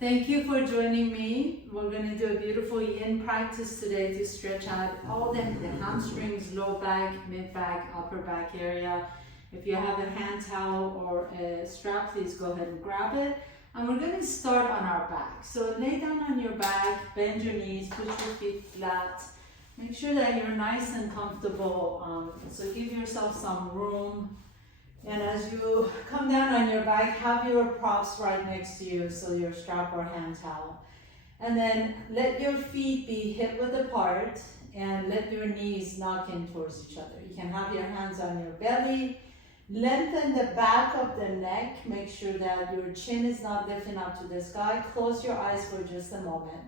Thank you for joining me. We're going to do a beautiful yin practice today to stretch out all the hamstrings, low back, mid back, upper back area. If you have a hand towel or a strap, please go ahead and grab it. And we're going to start on our back. So lay down on your back, bend your knees, put your feet flat. Make sure that you're nice and comfortable. So give yourself some room. And as you come down on your back, have your props right next to you, so your strap or hand towel. And then let your feet be hip width apart and let your knees knock in towards each other. You can have your hands on your belly. Lengthen the back of the neck. Make sure that your chin is not lifting up to the sky. Close your eyes for just a moment.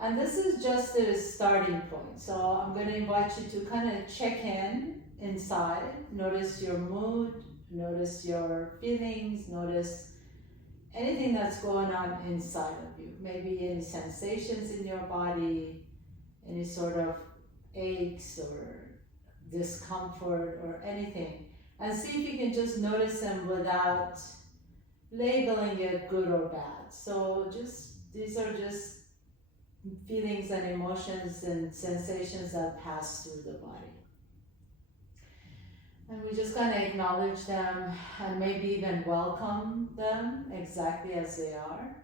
And this is just the starting point. So I'm going to invite you to kind of check in inside. Notice your mood. Notice your feelings, notice anything that's going on inside of you. Maybe any sensations in your body, any sort of aches or discomfort or anything. And see if you can just notice them without labeling it good or bad. So these are just feelings and emotions and sensations that pass through the body. And we just kind of acknowledge them and maybe even welcome them exactly as they are.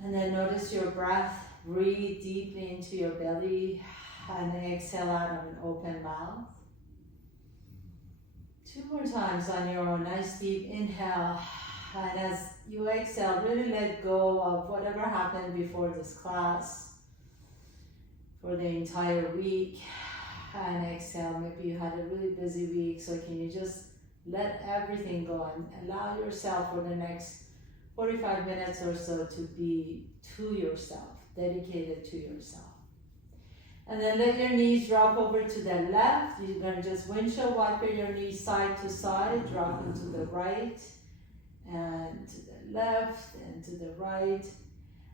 And then notice your breath. Breathe deeply into your belly and exhale out of an open mouth. 2 more times on your own. Nice deep inhale. And as you exhale, really let go of whatever happened before this class for the entire week. And exhale, maybe you had a really busy week, so can you just let everything go and allow yourself for the next 45 minutes or so to be to yourself, dedicated to yourself. And then let your knees drop over to the left. You're going to just windshield wiper your knees side to side, drop them to the right and to the left and to the right.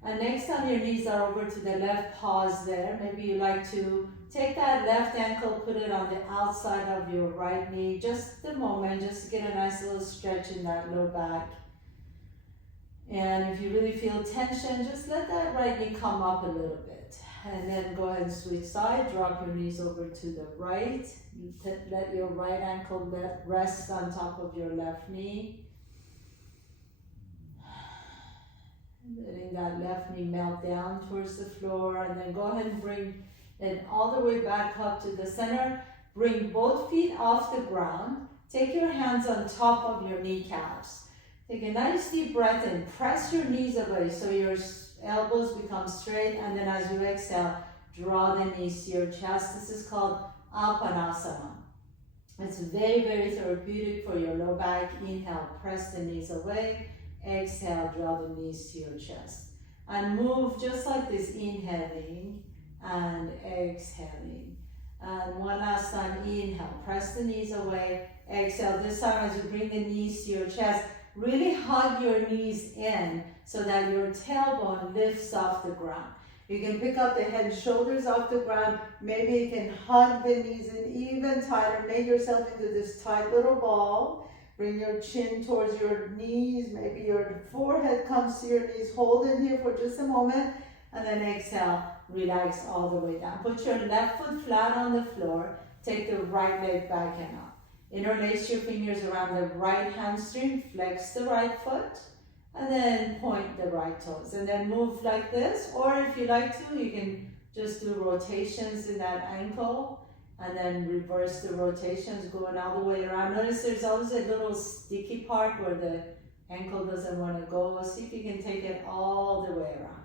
And next time your knees are over to the left, pause there. Maybe you like to take that left ankle, put it on the outside of your right knee, just a moment, just to get a nice little stretch in that low back. And if you really feel tension, just let that right knee come up a little bit. And then go ahead and switch side, drop your knees over to the right. Let your right ankle rest on top of your left knee. Letting that left knee melt down towards the floor, and then go ahead and bring it all the way back up to the center. Bring both feet off the ground. Take your hands on top of your kneecaps. Take a nice deep breath in. Press your knees away so your elbows become straight, and then as you exhale, draw the knees to your chest. This is called Apanasana. It's very, very therapeutic for your low back. Inhale, press the knees away. Exhale, draw the knees to your chest. And move just like this, inhaling and exhaling. And one last time, inhale, press the knees away. Exhale, this time as you bring the knees to your chest, really hug your knees in so that your tailbone lifts off the ground. You can pick up the head and shoulders off the ground. Maybe you can hug the knees in even tighter. Make yourself into this tight little ball. Bring your chin towards your knees. Maybe your forehead comes to your knees. Hold it here for just a moment. And then exhale, relax all the way down. Put your left foot flat on the floor. Take the right leg back and up. Interlace your fingers around the right hamstring. Flex the right foot. And then point the right toes. And then move like this. Or if you like to, you can just do rotations in that ankle. And then reverse the rotations going all the way around. Notice there's always a little sticky part where the ankle doesn't want to go. See if you can take it all the way around.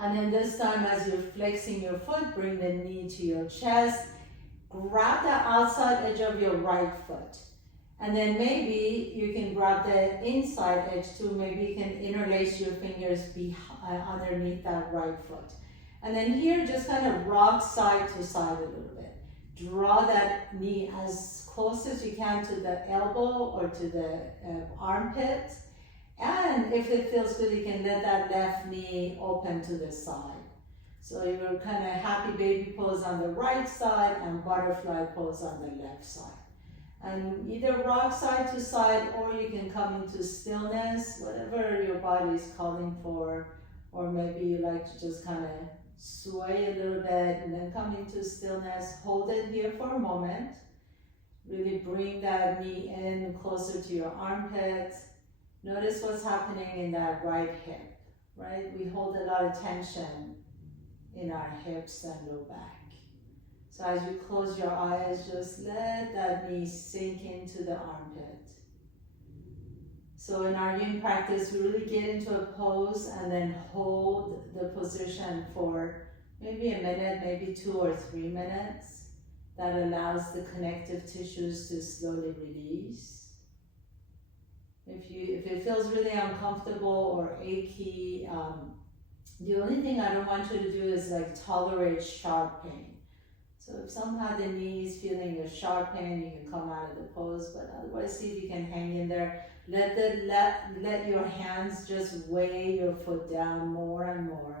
And then this time as you're flexing your foot, bring the knee to your chest. Grab the outside edge of your right foot. And then maybe you can grab the inside edge too. Maybe you can interlace your fingers underneath that right foot. And then here, just kind of rock side to side a little bit. Draw that knee as close as you can to the elbow or to the armpit. And if it feels good, you can let that left knee open to the side. So you're kind of happy baby pose on the right side and butterfly pose on the left side. And either rock side to side, or you can come into stillness, whatever your body is calling for. Or maybe you like to just kind of sway a little bit and then come into stillness. Hold it here for a moment. Really bring that knee in closer to your armpit. Notice what's happening in that right hip, right? We hold a lot of tension in our hips and low back. So as you close your eyes, just let that knee sink into the armpit. So in our yin practice, we really get into a pose and then hold the position for maybe a minute, maybe 2 or 3 minutes. That allows the connective tissues to slowly release. If it feels really uncomfortable or achy, the only thing I don't want you to do is like tolerate sharp pain. So if somehow the knee is feeling a sharp pain, you can come out of the pose, but otherwise see if you can hang in there. Let your hands just weigh your foot down more and more.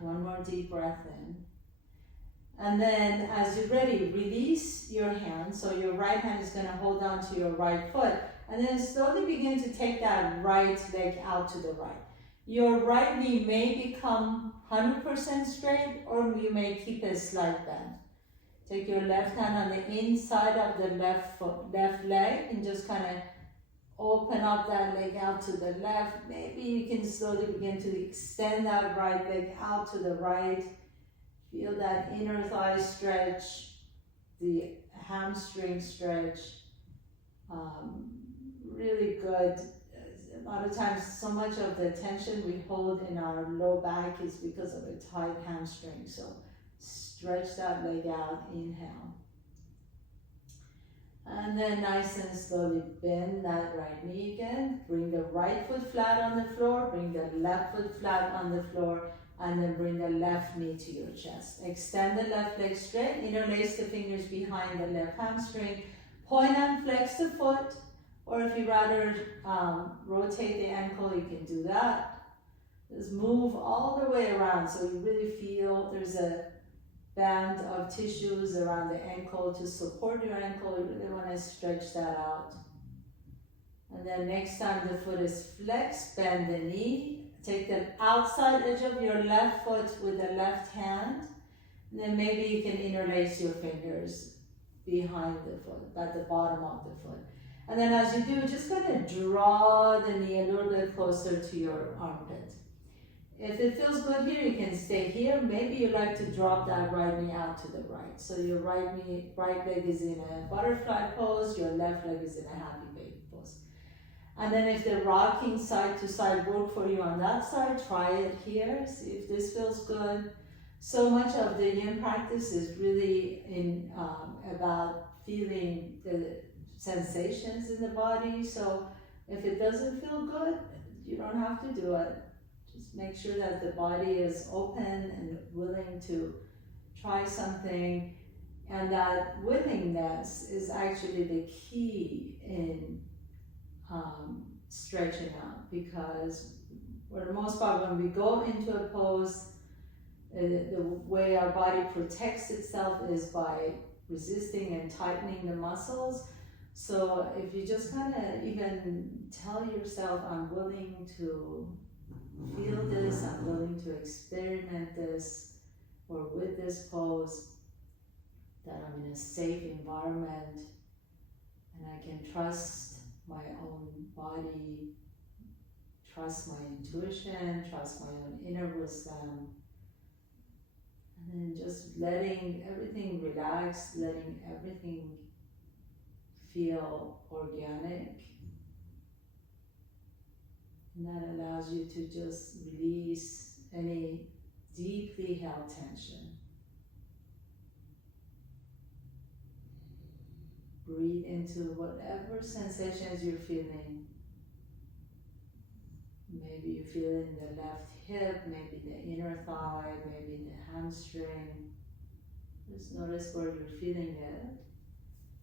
One more deep breath in. And then as you're ready, release your hand. So your right hand is going to hold on to your right foot. And then slowly begin to take that right leg out to the right. Your right knee may become 100% straight, or you may keep a slight bend. Take your left hand on the inside of the left leg and just kind of open up that leg out to the left. Maybe you can slowly begin to extend that right leg out to the right. Feel that inner thigh stretch, the hamstring stretch. Really good. A lot of times, so much of the tension we hold in our low back is because of a tight hamstring. So stretch that leg out, inhale. And then nice and slowly bend that right knee again. Bring the right foot flat on the floor, bring the left foot flat on the floor, and then bring the left knee to your chest. Extend the left leg straight, interlace the fingers behind the left hamstring, point and flex the foot, or if you rather rotate the ankle, you can do that. Just move all the way around so you really feel there's a band of tissues around the ankle to support your ankle. You really want to stretch that out. And then next time the foot is flexed, bend the knee. Take the outside edge of your left foot with the left hand. And then maybe you can interlace your fingers behind the foot, at the bottom of the foot. And then as you do, just kind of draw the knee a little bit closer to your armpit. If it feels good here, you can stay here. Maybe you like to drop that right knee out to the right. So your right leg is in a butterfly pose, your left leg is in a happy baby pose. And then if the rocking side to side work for you on that side, try it here. See if this feels good. So much of the yin practice is really about feeling the sensations in the body. So if it doesn't feel good, you don't have to do it. Just make sure that the body is open and willing to try something. And that willingness is actually the key in stretching out, because for the most part when we go into a pose, the way our body protects itself is by resisting and tightening the muscles. So if you just kind of even tell yourself, I'm willing to feel this, I'm willing to experiment this, or with this pose, that I'm in a safe environment and I can trust my own body, trust my intuition, trust my own inner wisdom. And then just letting everything relax, letting everything feel organic. And that allows you to just release any deeply held tension. Breathe into whatever sensations you're feeling. Maybe you feel it in the left hip, maybe the inner thigh, maybe the hamstring. Just notice where you're feeling it.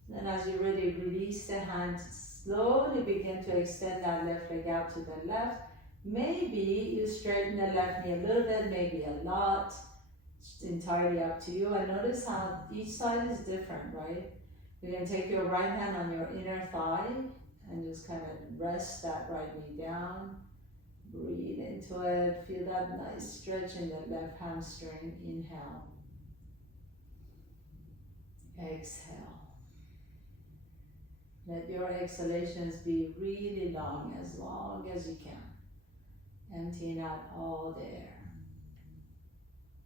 Then as you're ready, release the hand. Slowly begin to extend that left leg out to the left. Maybe you straighten the left knee a little bit, maybe a lot. It's entirely up to you. And notice how each side is different, right? You can take your right hand on your inner thigh and just kind of rest that right knee down. Breathe into it. Feel that nice stretch in the left hamstring. Inhale. Exhale. Let your exhalations be really long as you can. Emptying out all the air.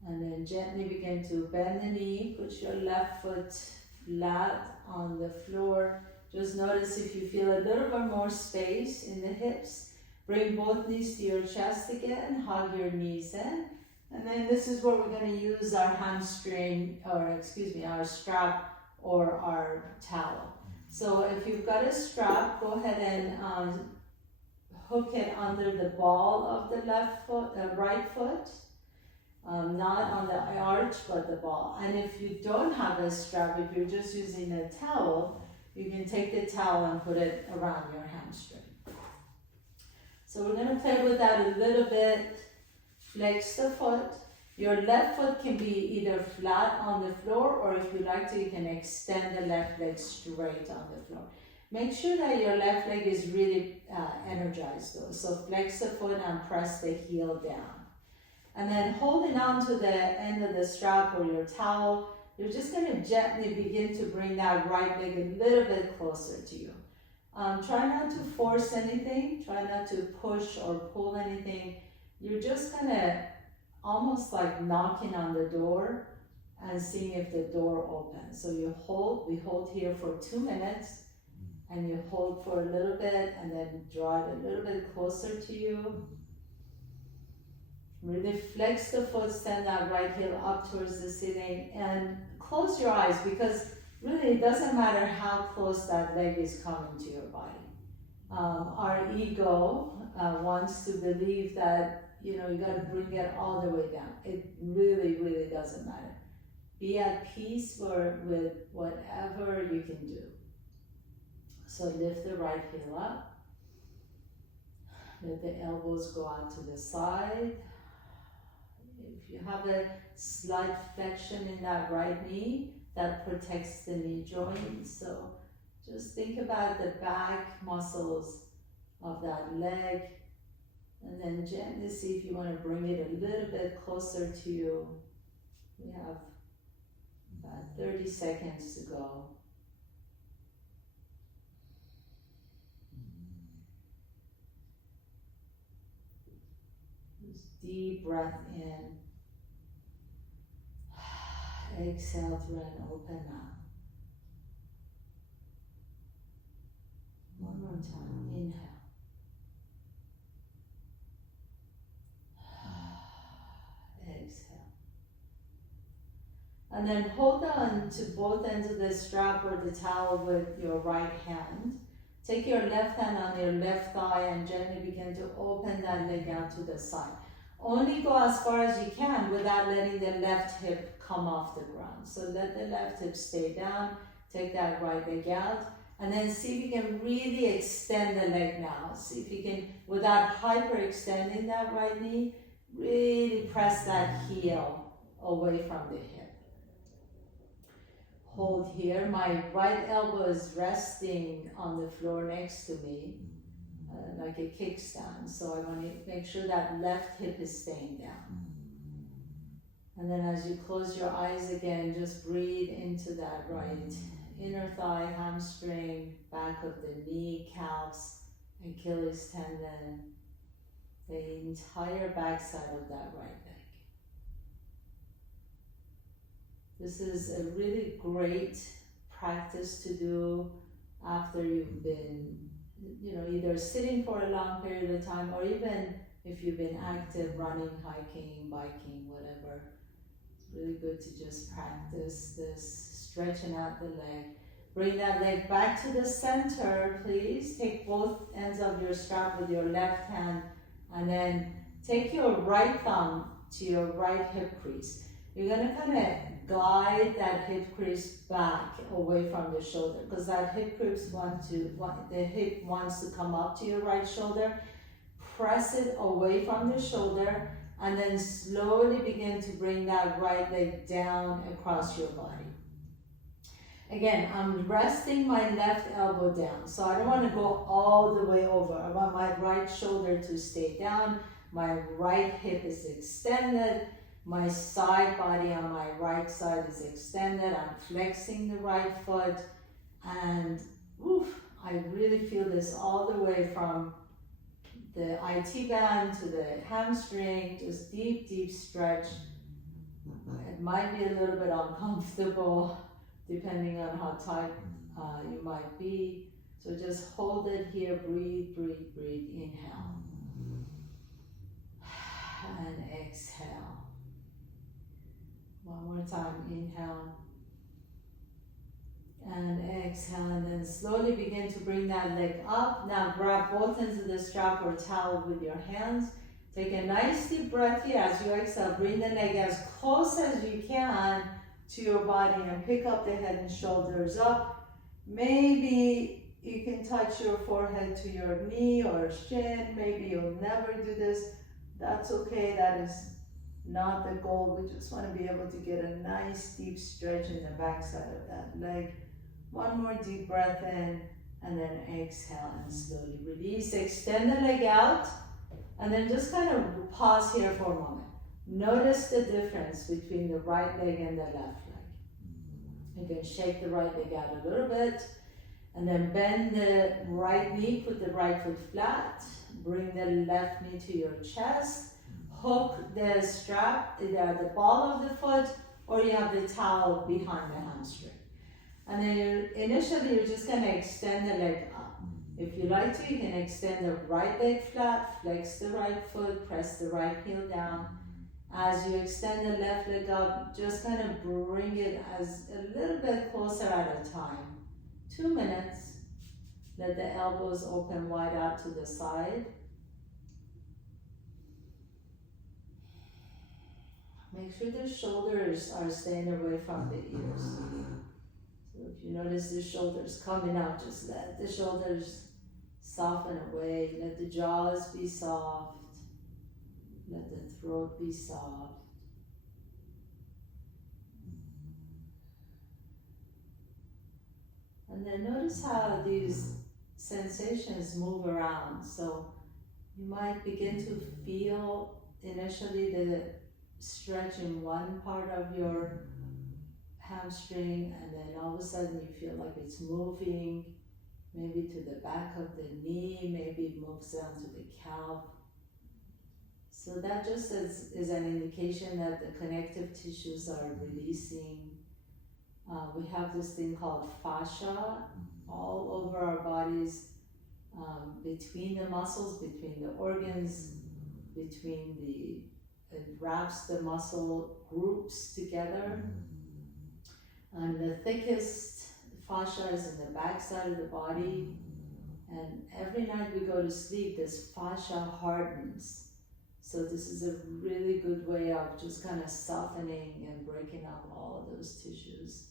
And then gently begin to bend the knee. Put your left foot flat on the floor. Just notice if you feel a little bit more space in the hips. Bring both knees to your chest again. Hug your knees in. And then this is where we're going to use our hamstring, our strap or our towel. So if you've got a strap, go ahead and hook it under the ball of the right foot. Not on the arch, but the ball. And if you don't have a strap, if you're just using a towel, you can take the towel and put it around your hamstring. So we're going to play with that a little bit. Flex the foot. Your left foot can be either flat on the floor, or if you like to, you can extend the left leg straight on the floor. Make sure that your left leg is really energized though. So flex the foot and press the heel down. And then holding on to the end of the strap or your towel, you're just going to gently begin to bring that right leg a little bit closer to you. Try not to force anything. Try not to push or pull anything. You're just kind of almost like knocking on the door and seeing if the door opens. So we hold here for 2 minutes, and you hold for a little bit and then draw it a little bit closer to you. Really flex the foot, stand that right heel up towards the ceiling, and close your eyes, because really it doesn't matter how close that leg is coming to your body. Our ego wants to believe that, you got to bring it all the way down. It really, really doesn't matter. Be at peace with whatever you can do. So lift the right heel up. Let the elbows go out to the side. If you have a slight flexion in that right knee, that protects the knee joint. So just think about the back muscles of that leg, and then gently see if you want to bring it a little bit closer to you. We have about 30 seconds to go. Just deep breath in. Exhale through and open up. One more time. Inhale. Exhale. And then hold on to both ends of the strap or the towel with your right hand. Take your left hand on your left thigh and gently begin to open that leg out to the side. Only go as far as you can without letting the left hip come off the ground. So let the left hip stay down. Take that right leg out. And then see if you can really extend the leg now. See if you can, without hyperextending that right knee, really press that heel away from the hip. Hold here. My right elbow is resting on the floor next to me, like a kickstand. So I want to make sure that left hip is staying down. And then as you close your eyes again, just breathe into that right inner thigh, hamstring, back of the knee, calves, Achilles tendon, the entire backside of that right leg. This is a really great practice to do after you've been, either sitting for a long period of time, or even if you've been active, running, hiking, biking, whatever. It's really good to just practice this. Stretching out the leg. Bring that leg back to the center, please. Take both ends of your strap with your left hand, and then take your right thumb to your right hip crease. You're going to kind of guide that hip crease back away from the shoulder, because that hip crease the hip wants to come up to your right shoulder. Press it away from the shoulder, and then slowly begin to bring that right leg down across your body. Again, I'm resting my left elbow down, so I don't want to go all the way over. I want my right shoulder to stay down, my right hip is extended, my side body on my right side is extended, I'm flexing the right foot, and oof, I really feel this all the way from the IT band to the hamstring, just deep, deep stretch. It might be a little bit uncomfortable depending on how tight you might be. So just hold it here, breathe, breathe, breathe, inhale. And exhale. One more time, inhale. And exhale, and then slowly begin to bring that leg up. Now grab both ends of the strap or towel with your hands. Take a nice deep breath here. As you exhale, bring the leg as close as you can to your body and pick up the head and shoulders up. Maybe you can touch your forehead to your knee or shin. Maybe you'll never do this. That's okay. That is not the goal. We just want to be able to get a nice deep stretch in the backside of that leg. One more deep breath in, and then exhale and slowly release. Extend the leg out, and then just kind of pause here for a moment. Notice the difference between the right leg and the left leg. You can shake the right leg out a little bit, and then bend the right knee, put the right foot flat, bring the left knee to your chest, hook the strap, either the ball of the foot, or you have the towel behind the hamstring. And then initially you're just going to extend the leg up. If you like to, you can extend the right leg flat, flex the right foot, press the right heel down. As you extend the left leg up, just kind of bring it as a little bit closer at a time. 2 minutes. Let the elbows open wide out to the side. Make sure the shoulders are staying away from the ears. So if you notice the shoulders coming out, just let the shoulders soften away. Let the jaws be soft. Let the throat be soft. And then notice how these sensations move around. So you might begin to feel initially the stretch in one part of your hamstring, and then all of a sudden you feel like it's moving, maybe to the back of the knee, maybe it moves down to the calf. So that just is an indication that the connective tissues are releasing. We have this thing called fascia all over our bodies, between the muscles, between the organs, between it wraps the muscle groups together. And the thickest fascia is in the back side of the body. And every night we go to sleep, this fascia hardens. So this is a really good way of just kind of softening and breaking up all of those tissues.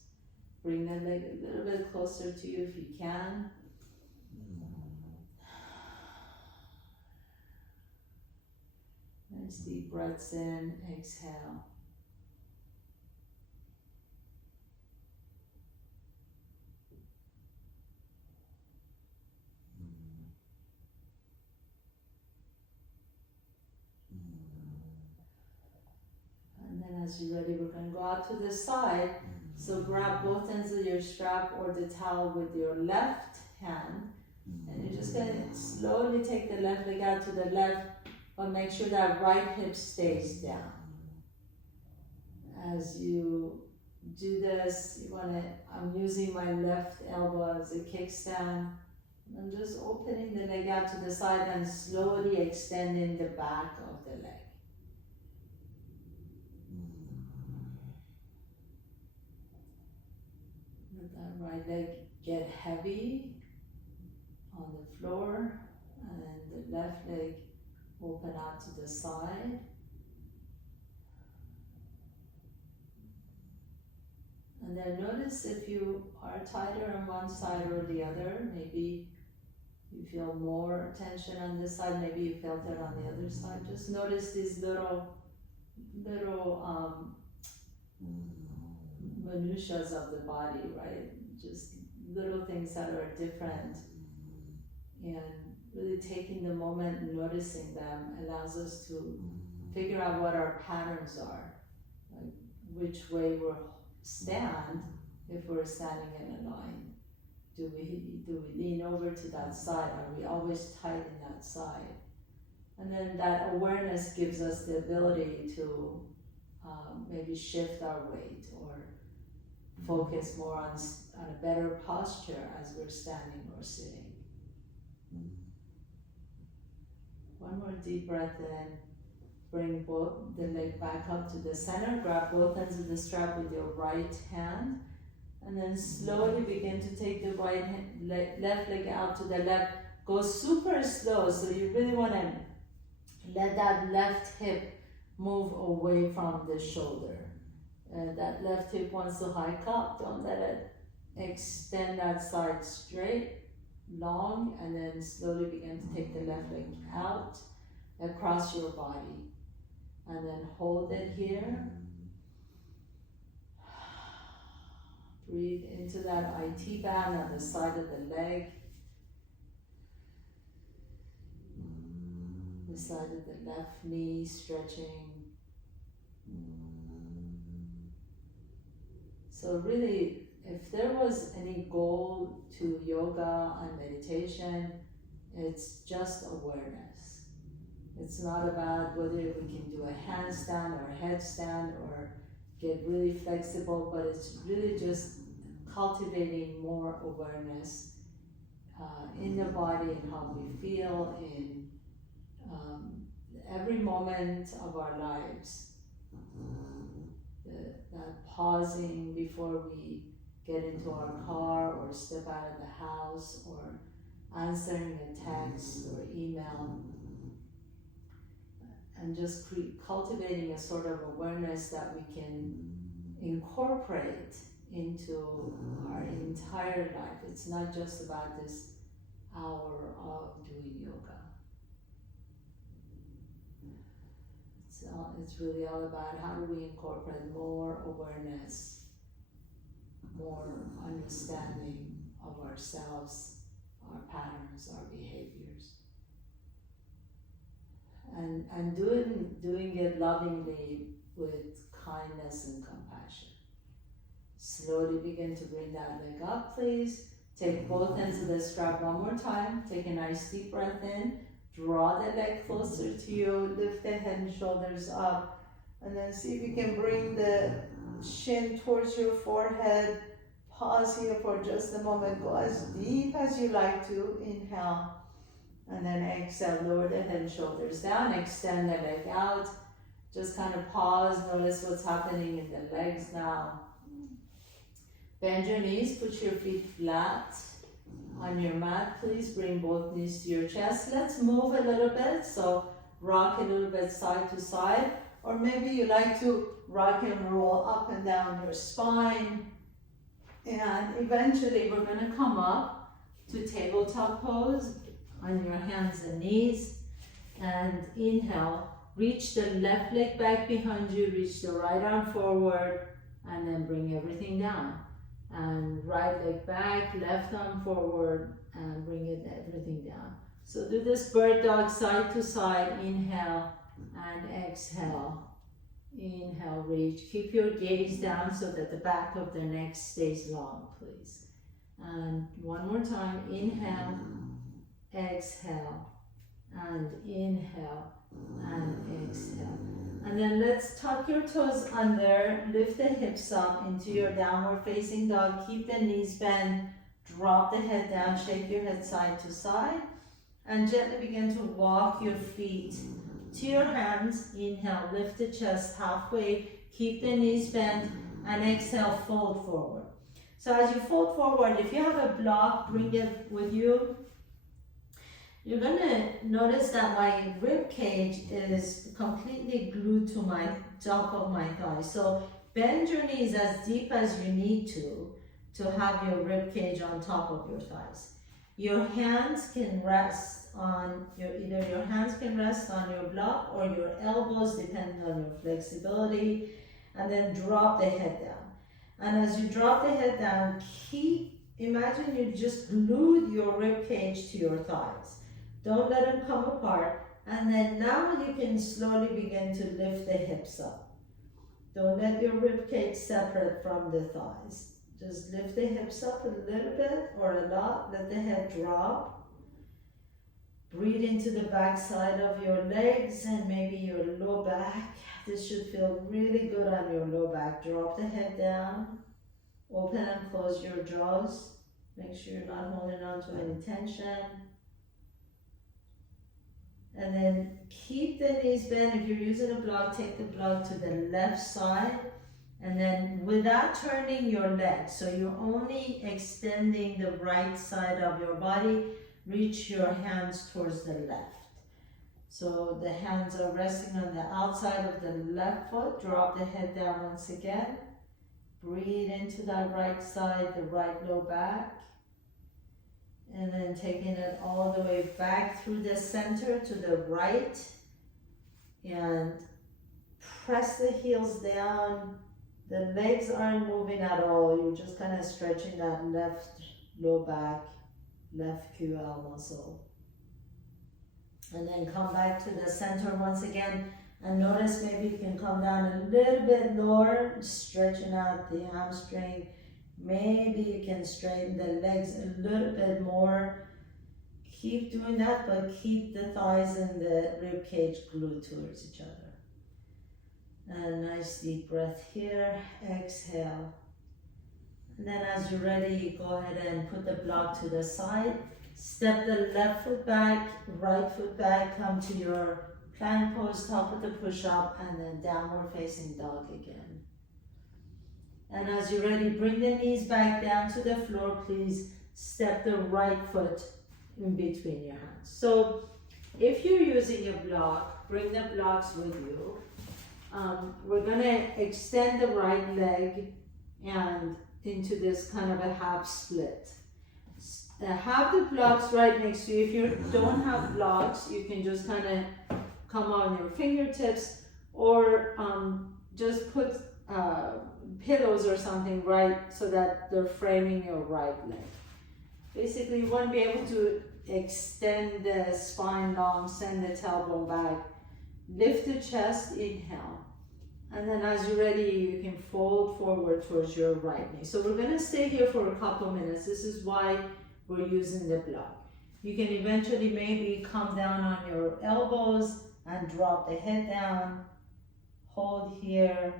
Bring the leg a little bit closer to you if you can. Nice deep breaths in, exhale. And then as you're ready, we're going to go out to the side. So grab both ends of your strap or the towel with your left hand. And you're just going to slowly take the left leg out to the left, but make sure that right hip stays down. As you do this, I'm using my left elbow as a kickstand. I'm just opening the leg out to the side and slowly extending the back of the leg. Let that right leg get heavy on the floor, and the left leg open out to the side. And then notice if you are tighter on one side or the other. Maybe you feel more tension on this side, maybe you felt it on the other side. Just notice these little minutiae of the body, right? Just little things that are different, and really taking the moment and noticing them allows us to figure out what our patterns are, like which way we'll stand if we're standing in a line. Do we lean over to that side? Are we always tight in that side? And then that awareness gives us the ability to maybe shift our weight or focus more on a better posture as we're standing or sitting. One more deep breath in. Bring both the leg back up to the center. Grab both ends of the strap with your right hand. And then slowly begin to take the left leg out to the left. Go super slow, so you really want to let that left hip move away from the shoulder. That left hip wants to hike up. Don't let it extend that side straight, long, and then slowly begin to take the left leg out across your body. And then hold it here. Breathe into that IT band on the side of the leg. The side of the left knee stretching. So really, if there was any goal to yoga and meditation, it's just awareness. It's not about whether we can do a handstand or a headstand or get really flexible, but it's really just cultivating more awareness in the body and how we feel in every moment of our lives. That pausing before we get into our car or step out of the house or answering a text or email, and just cultivating a sort of awareness that we can incorporate into our entire life. It's not just about this hour of doing yoga. It's really all about how do we incorporate more awareness, more understanding of ourselves, our patterns, our behaviors. And doing it lovingly with kindness and compassion. Slowly begin to bring that leg up, please. Take both ends of the strap one more time. Take a nice deep breath in. Draw the leg closer to you. Lift the head and shoulders up. And then see if you can bring the shin towards your forehead. Pause here for just a moment. Go as deep as you like to. Inhale. And then exhale, lower the head and shoulders down, extend the leg out. Just kind of pause, notice what's happening in the legs now. Bend your knees, put your feet flat on your mat. Please bring both knees to your chest. Let's move a little bit, so rock a little bit side to side. Or maybe you like to rock and roll up and down your spine. And eventually we're gonna come up to tabletop pose. On your hands and knees, and inhale, reach the left leg back behind you, reach the right arm forward, and then bring everything down. And right leg back, left arm forward, and bring everything down. So do this bird dog side to side, inhale and exhale. Inhale, reach, keep your gaze down so that the back of the neck stays long, please. And one more time, inhale, exhale, and inhale, and exhale. And then let's tuck your toes under, lift the hips up into your downward facing dog, keep the knees bent, drop the head down, shake your head side to side, and gently begin to walk your feet to your hands. Inhale, lift the chest halfway, keep the knees bent, and exhale, fold forward. So as you fold forward, if you have a block, bring it with you. You're gonna notice that my rib cage is completely glued to my top of my thigh. So bend your knees as deep as you need to have your rib cage on top of your thighs. Your hands can rest on either your hands can rest on your block or your elbows, depending on your flexibility, and then drop the head down. And as you drop the head down, imagine you just glued your rib cage to your thighs. Don't let them come apart. And then now you can slowly begin to lift the hips up. Don't let your rib cage separate from the thighs. Just lift the hips up a little bit or a lot. Let the head drop. Breathe into the back side of your legs and maybe your low back. This should feel really good on your low back. Drop the head down. Open and close your jaws. Make sure you're not holding on to any tension. And then keep the knees bent. If you're using a block, take the block to the left side. And then without turning your legs, so you're only extending the right side of your body, reach your hands towards the left. So the hands are resting on the outside of the left foot. Drop the head down once again. Breathe into that right side, the right low back. And then taking it all the way back through the center to the right. And press the heels down. The legs aren't moving at all. You're just kind of stretching that left low back, left QL muscle. And then come back to the center once again. And notice maybe you can come down a little bit lower, stretching out the hamstring. Maybe you can straighten the legs a little bit more. Keep doing that, but keep the thighs and the rib cage glued towards each other. And nice deep breath here. Exhale. And then as you're ready, go ahead and put the block to the side. Step the left foot back, right foot back, come to your plank pose, top of the push-up, and then downward facing dog again. And as you're ready, bring the knees back down to the floor, please. Step the right foot in between your hands. So if you're using a block, bring the blocks with you. We're gonna extend the right leg and into this kind of a half split. Have the blocks right next to you. If you don't have blocks, you can just kind of come on your fingertips or just put pillows or something right so that they're framing your right leg. Basically, you want to be able to extend the spine long, send the tailbone back, lift the chest, inhale. And then as you're ready, you can fold forward towards your right knee. So we're going to stay here for a couple minutes. This is why we're using the block. You can eventually maybe come down on your elbows and drop the head down. Hold here.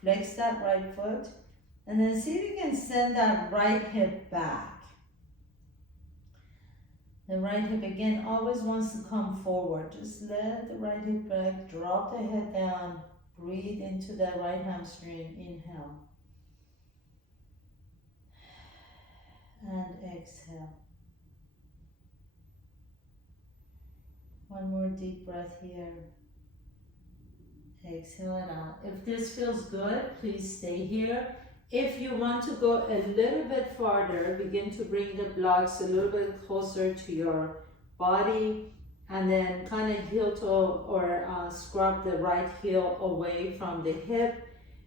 Flex that right foot. And then see if you can send that right hip back. The right hip again always wants to come forward. Just let the right hip back. Drop the head down. Breathe into the right hamstring. Inhale. And exhale. One more deep breath here. Exhale it out. If this feels good, please stay here. If you want to go a little bit farther, begin to bring the blocks a little bit closer to your body and then kind of heel toe or scrub the right heel away from the hip.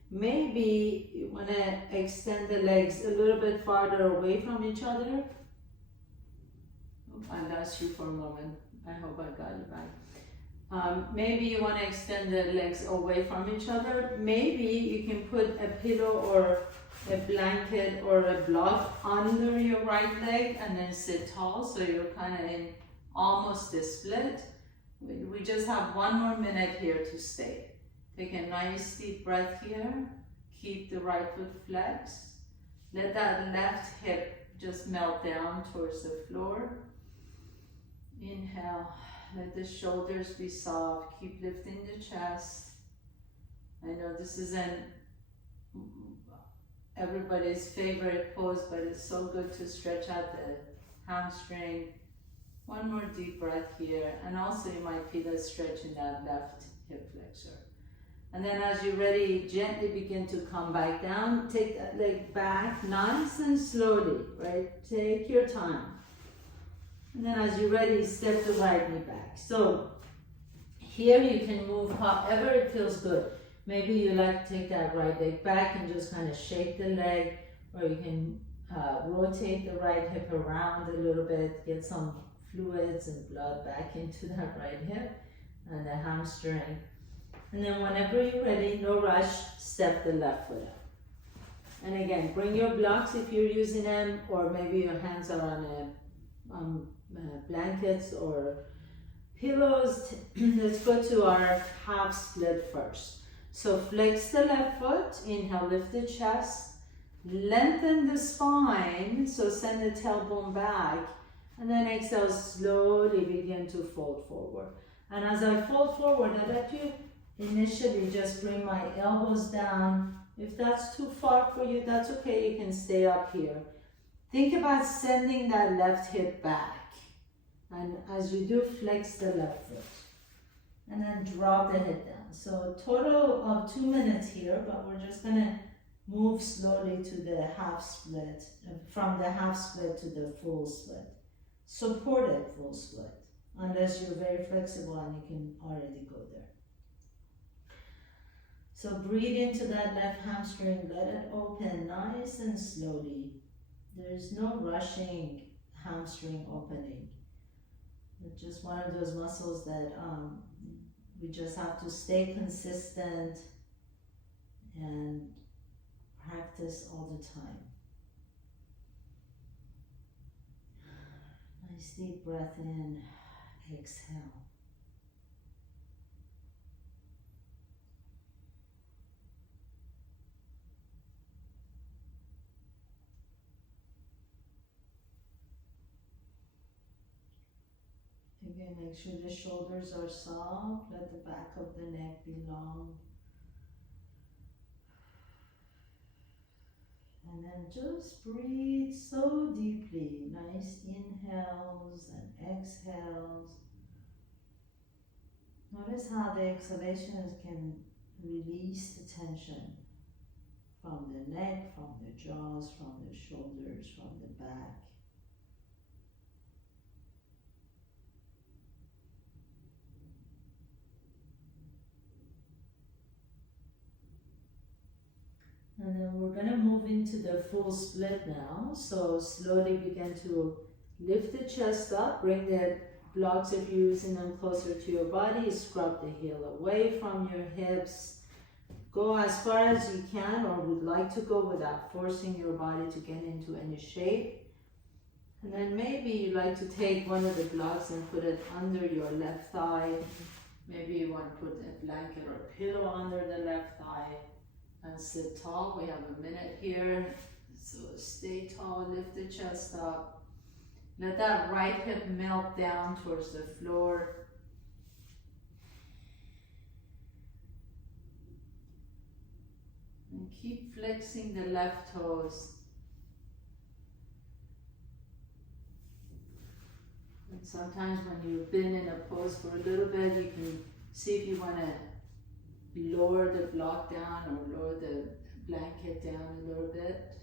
Maybe you want to extend the legs a little bit farther away from each other. I lost you for a moment. I hope I got you back. Maybe you want to extend the legs away from each other. Maybe you can put a pillow or a blanket or a block under your right leg and then sit tall so you're kind of in almost a split. We just have one more minute here to stay. Take a nice deep breath here. Keep the right foot flexed. Let that left hip just melt down towards the floor. Inhale. Let the shoulders be soft. Keep lifting the chest. I know this isn't everybody's favorite pose, but it's so good to stretch out the hamstring. One more deep breath here. And also you might feel a stretch in that left hip flexor. And then as you're ready, gently begin to come back down. Take that leg back nice and slowly, right? Take your time. And then as you're ready, step the right knee back. So here you can move however it feels good. Maybe you like to take that right leg back and just kind of shake the leg, or you can rotate the right hip around a little bit, get some fluids and blood back into that right hip and the hamstring. And then whenever you're ready, no rush, step the left foot up. And again, bring your blocks if you're using them, or maybe your hands are on blankets or pillows. Let's go to our half split first. So flex the left foot, inhale, lift the chest, lengthen the spine, so send the tailbone back, and then exhale, slowly begin to fold forward. And as I fold forward, I let you initially just bring my elbows down. If that's too far for you, that's okay, you can stay up here. Think about sending that left hip back. And as you do, flex the left foot. And then drop the head down. So a total of 2 minutes here, but we're just gonna move slowly to the half split, from the half split to the full split. Supported full split, unless you're very flexible and you can already go there. So breathe into that left hamstring, let it open nice and slowly. There's no rushing hamstring opening. It's just one of those muscles that we just have to stay consistent and practice all the time. Nice deep breath in, exhale. Again, make sure the shoulders are soft, let the back of the neck be long. And then just breathe so deeply, nice inhales and exhales. Notice how the exhalations can release the tension from the neck, from the jaws, from the shoulders, from the back. And then we're going to move into the full split now. So slowly begin to lift the chest up, bring the blocks if you're using them closer to your body, scrub the heel away from your hips. Go as far as you can or would like to go without forcing your body to get into any shape. And then maybe you like to take one of the blocks and put it under your left thigh. Maybe you want to put a blanket or a pillow under the left thigh. And sit tall. We have a minute here. So stay tall, lift the chest up. Let that right hip melt down towards the floor. And keep flexing the left toes. And sometimes when you've been in a pose for a little bit, you can see if you want to lower the block down or lower the blanket down a little bit.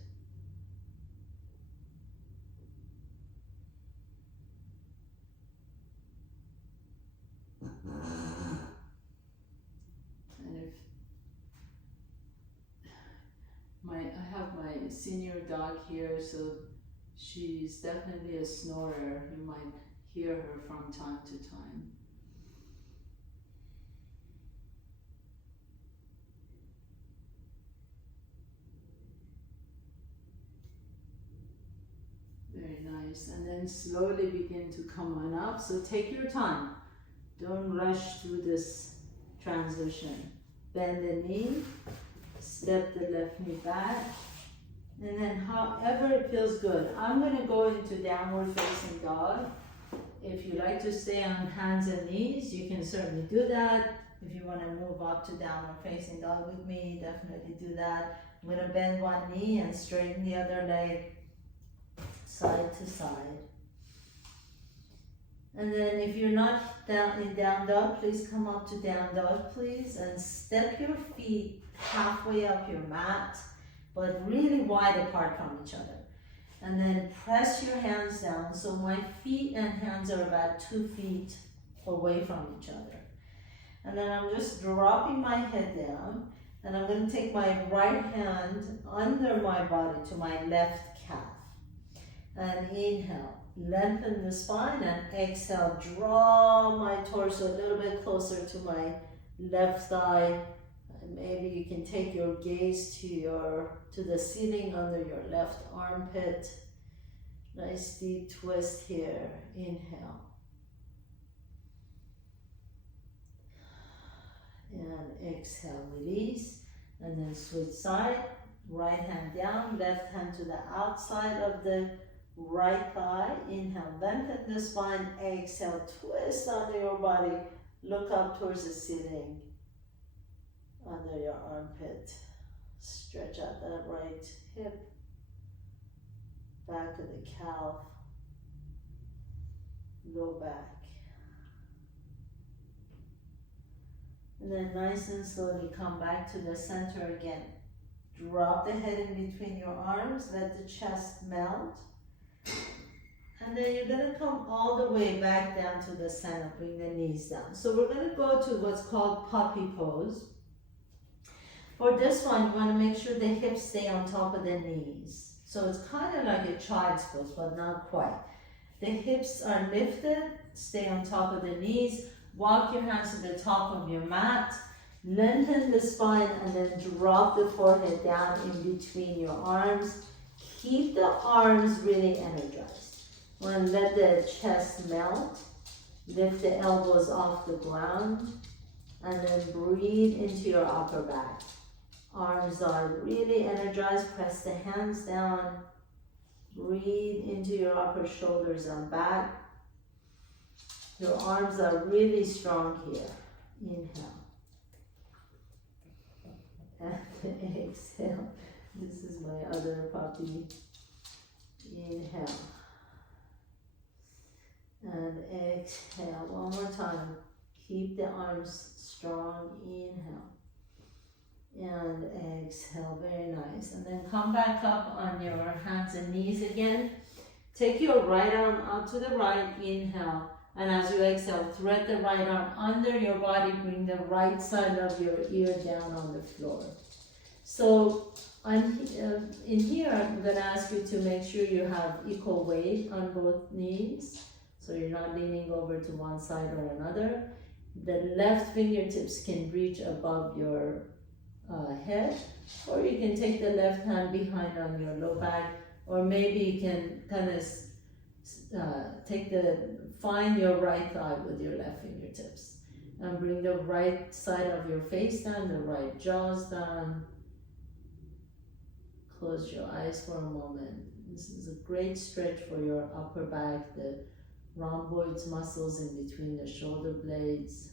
And if I have my senior dog here, so she's definitely a snorer. You might hear her from time to time. Very nice. And then slowly begin to come on up. So take your time. Don't rush through this transition. Bend the knee, step the left knee back, and then however it feels good. I'm going to go into downward facing dog. If you like to stay on hands and knees, you can certainly do that. If you want to move up to downward facing dog with me, definitely do that. I'm going to bend one knee and straighten the other leg side to side. And then if you're not down in down dog, please come up to down dog, please, and step your feet halfway up your mat, but really wide apart from each other. And then press your hands down, so my feet and hands are about 2 feet away from each other. And then I'm just dropping my head down, and I'm going to take my right hand under my body to my left calf. And inhale, lengthen the spine, and exhale, draw my torso a little bit closer to my left thigh. And maybe you can take your gaze to the ceiling under your left armpit. Nice deep twist here. Inhale. And exhale, release. And then switch side. Right hand down, left hand to the outside of the right thigh. Inhale, lengthen the spine. Exhale, twist under your body. Look up towards the ceiling under your armpit. Stretch out that right hip, back of the calf, low back. And then nice and slowly come back to the center again. Drop the head in between your arms, let the chest melt. And then you're going to come all the way back down to the center, bring the knees down. So we're going to go to what's called puppy pose. For this one, you want to make sure the hips stay on top of the knees. So it's kind of like a child's pose, but not quite. The hips are lifted, stay on top of the knees. Walk your hands to the top of your mat. Lengthen the spine and then drop the forehead down in between your arms. Keep the arms really energized. Want to let the chest melt. Lift the elbows off the ground. And then breathe into your upper back. Arms are really energized. Press the hands down. Breathe into your upper shoulders and back. Your arms are really strong here. Inhale. And exhale. This is my other puppy. Inhale. And exhale. One more time. Keep the arms strong. Inhale. And exhale. Very nice. And then come back up on your hands and knees again. Take your right arm out to the right. Inhale. And as you exhale, thread the right arm under your body. Bring the right side of your ear down on the floor. So in here, I'm going to ask you to make sure you have equal weight on both knees. So you're not leaning over to one side or another. The left fingertips can reach above your head. Or you can take the left hand behind on your low back. Or maybe you can kind of find your right thigh with your left fingertips. And bring the right side of your face down, the right jaws down. Close your eyes for a moment. This is a great stretch for your upper back, the rhomboids muscles in between the shoulder blades.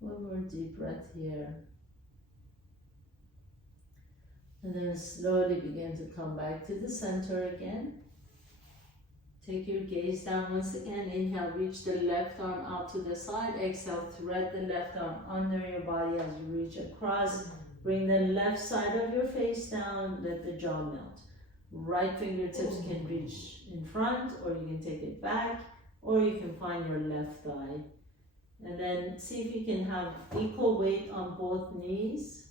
One more deep breath here. And then slowly begin to come back to the center again. Take your gaze down once again. Inhale, reach the left arm out to the side. Exhale, thread the left arm under your body as you reach across. Bring the left side of your face down. Let the jaw melt. Right fingertips can reach in front, or you can take it back, or you can find your left thigh. And then see if you can have equal weight on both knees.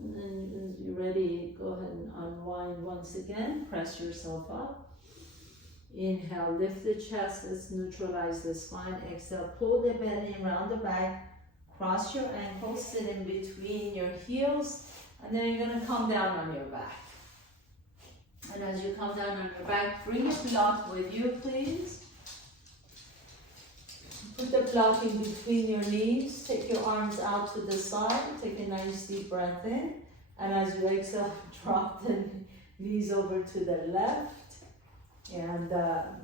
And then as you're ready, go ahead and unwind once again. Press yourself up. Inhale, lift the chest. Let's neutralize the spine. Exhale, pull the belly around the back. Cross your ankles, sit in between your heels. And then you're going to come down on your back. And as you come down on your back, bring your block with you, please. Put the block in between your knees. Take your arms out to the side. Take a nice deep breath in. And as you exhale, drop the knees over to the left. And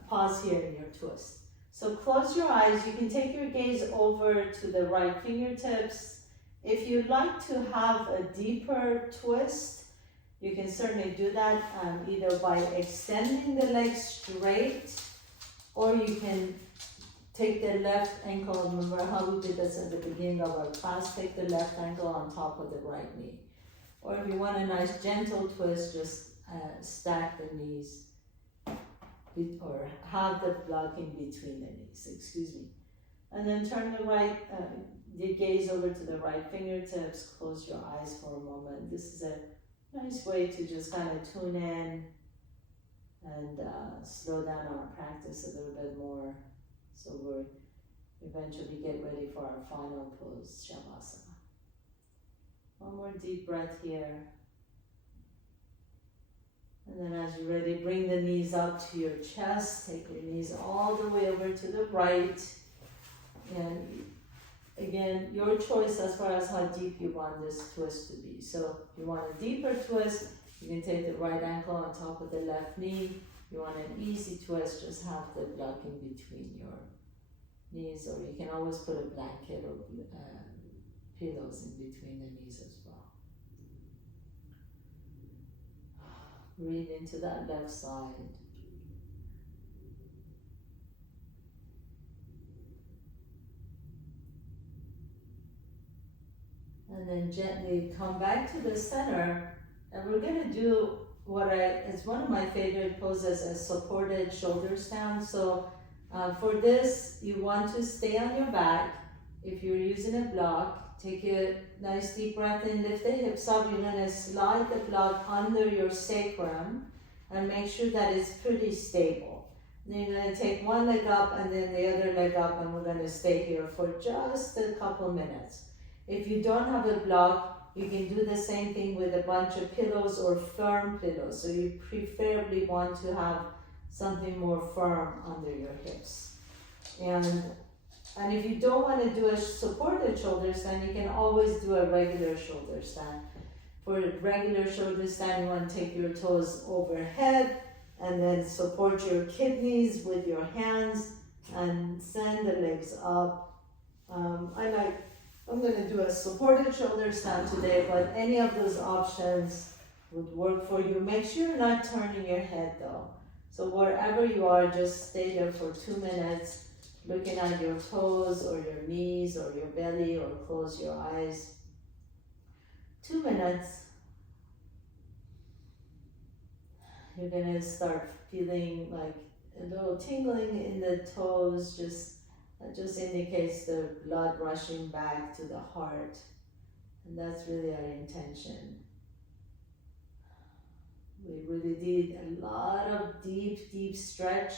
pause here in your twist. So close your eyes. You can take your gaze over to the right fingertips. If you'd like to have a deeper twist, you can certainly do that either by extending the legs straight, or you can take the left ankle. Remember how we did this at the beginning of our class? Take the left ankle on top of the right knee. Or if you want a nice gentle twist, just stack the knees, or have the block in between the knees, excuse me. And then turn the gaze over to the right fingertips, close your eyes for a moment. This is a nice way to just kind of tune in and slow down our practice a little bit more, so we'll eventually get ready for our final pose, Shavasana. One more deep breath here. And then as you're ready, bring the knees up to your chest. Take your knees all the way over to the right. And again, your choice as far as how deep you want this twist to be. So if you want a deeper twist, you can take the right ankle on top of the left knee. If you want an easy twist, just have the block in between your knees, or you can always put a blanket or pillows in between the knees as well. Breathe into that left side. And then gently come back to the center, and we're going to do it's one of my favorite poses, a supported shoulder stand. So for this, you want to stay on your back. If you're using a block, take a nice deep breath in, lift the hips up. You're going to slide the block under your sacrum and make sure that it's pretty stable. Then you're going to take one leg up and then the other leg up, and we're going to stay here for just a couple minutes. If you don't have a block, you can do the same thing with a bunch of pillows or firm pillows. So you preferably want to have something more firm under your hips. And if you don't want to do a supported shoulder stand, you can always do a regular shoulder stand. For a regular shoulder stand, you want to take your toes overhead and then support your kidneys with your hands and send the legs up. I'm going to do a supported shoulder stand today, but any of those options would work for you. Make sure you're not turning your head though. So wherever you are, just stay there for 2 minutes, looking at your toes or your knees or your belly, or close your eyes. 2 minutes. You're going to start feeling like a little tingling in the toes. That just indicates the blood rushing back to the heart. And that's really our intention. We really did a lot of deep stretch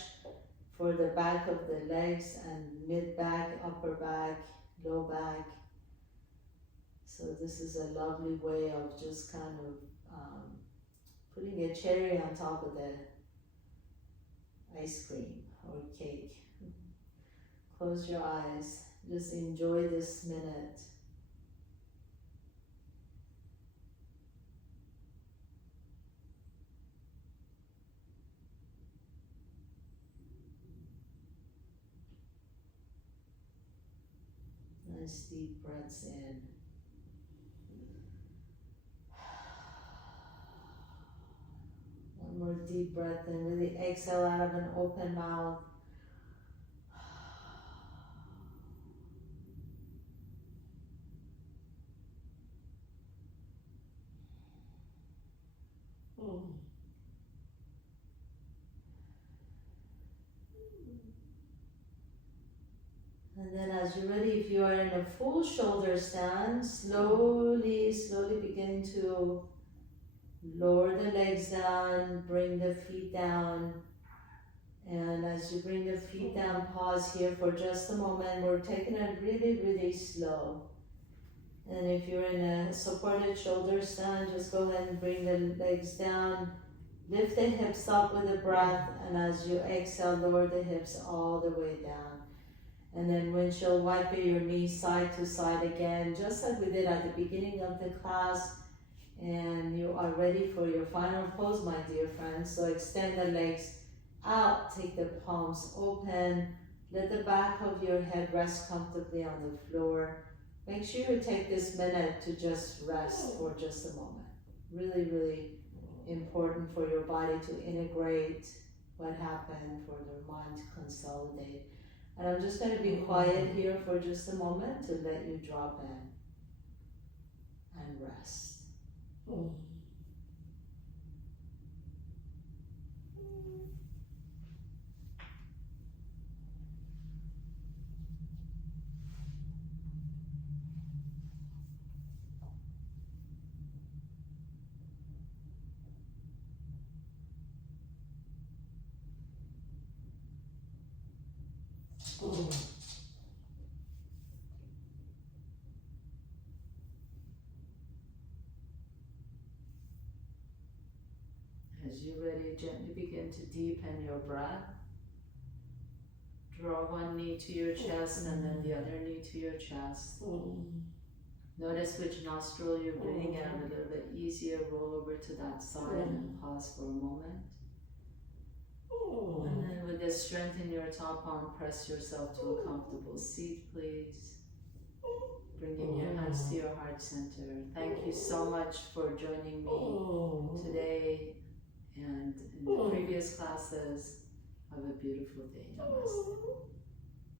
for the back of the legs and mid back, upper back, low back. So this is a lovely way of just kind of putting a cherry on top of the ice cream or cake. Close your eyes. Just enjoy this minute. Nice deep breaths in. One more deep breath in. Really exhale out of an open mouth. And then as you're ready, if you are in a full shoulder stand, slowly begin to lower the legs down, bring the feet down. And as you bring the feet down, pause here for just a moment. We're taking it really slow. And if you're in a supported shoulder stand, just go ahead and bring the legs down. Lift the hips up with a breath, and as you exhale, lower the hips all the way down. And then windshield wiper your knees side to side again, just like we did at the beginning of the class. And you are ready for your final pose, my dear friends. So extend the legs out, take the palms open, let the back of your head rest comfortably on the floor. Make sure you take this minute to just rest for just a moment. Really, really important for your body to integrate what happened, for the mind to consolidate. And I'm just going to be quiet here for just a moment to let you drop in and rest. As you're ready, gently begin to deepen your breath. Draw one knee to your chest and then the other knee to your chest. Notice which nostril you're breathing in a little bit easier. Roll over to that side and pause for a moment. And then with the strength in your top arm, press yourself to a comfortable seat, please. Bringing your hands to your heart center. Thank you so much for joining me today and in the previous classes. Have a beautiful day. Namaste.